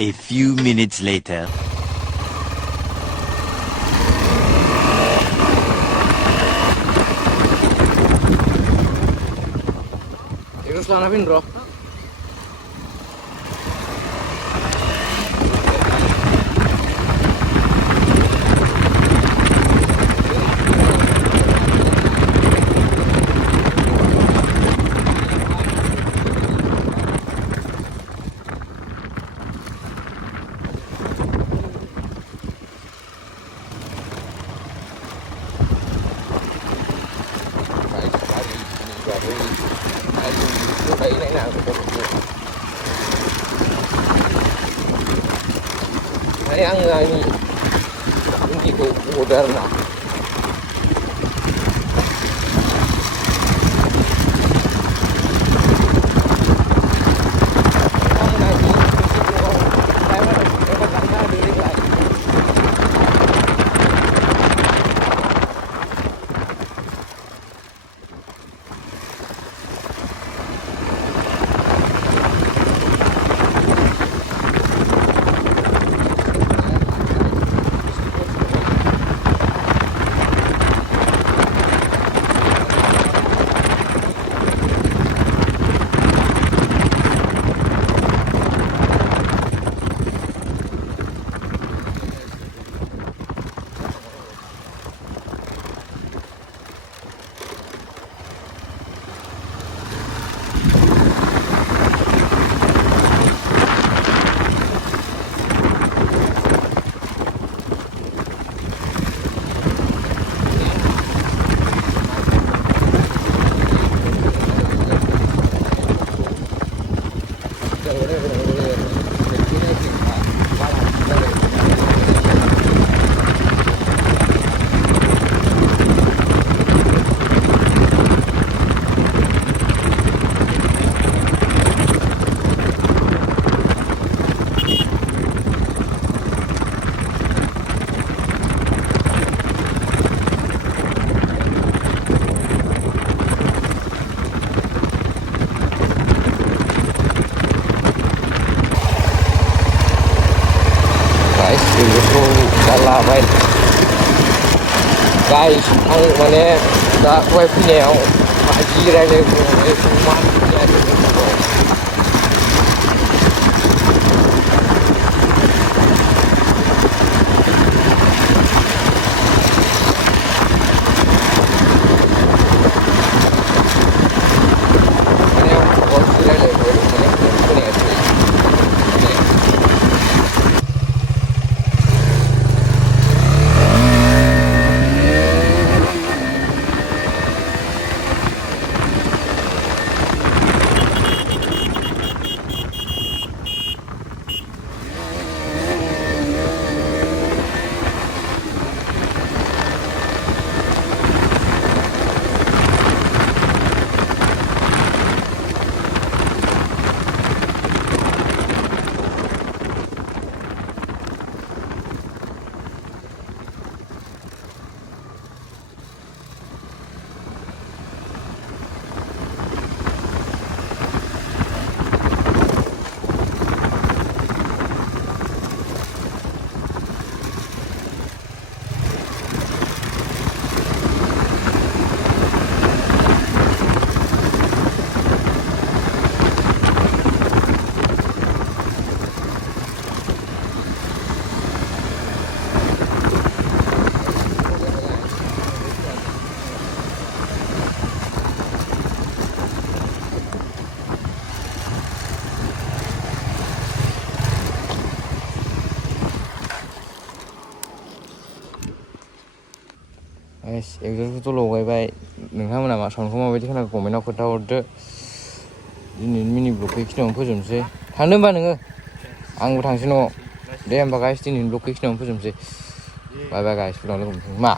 A few minutes later. Terus lanapin bro. Đấy nãy nào cũng đấy ăn những gì cũng modern nào. Itu salah main guys, ang mana dah web ni ang haji raya semua ni ada tu. Exhaust लगायबाय नोंथांमोना मा साउन्डखौ माबायदि खोनाखो कमेन्टआव खोन्थाहरदो दिनैनि मिनि ब्लगखौ बेखिनियावनो फोजोबनोसै थांदो होमबा नोङो आंबो थांसै न'आव दे होमबा गाइस दिनैनि ब्लगखौ बेखिनियावनो फोजोबनोसै बाय बाय गाइस उनाव लोगो मोनफिनगोन मा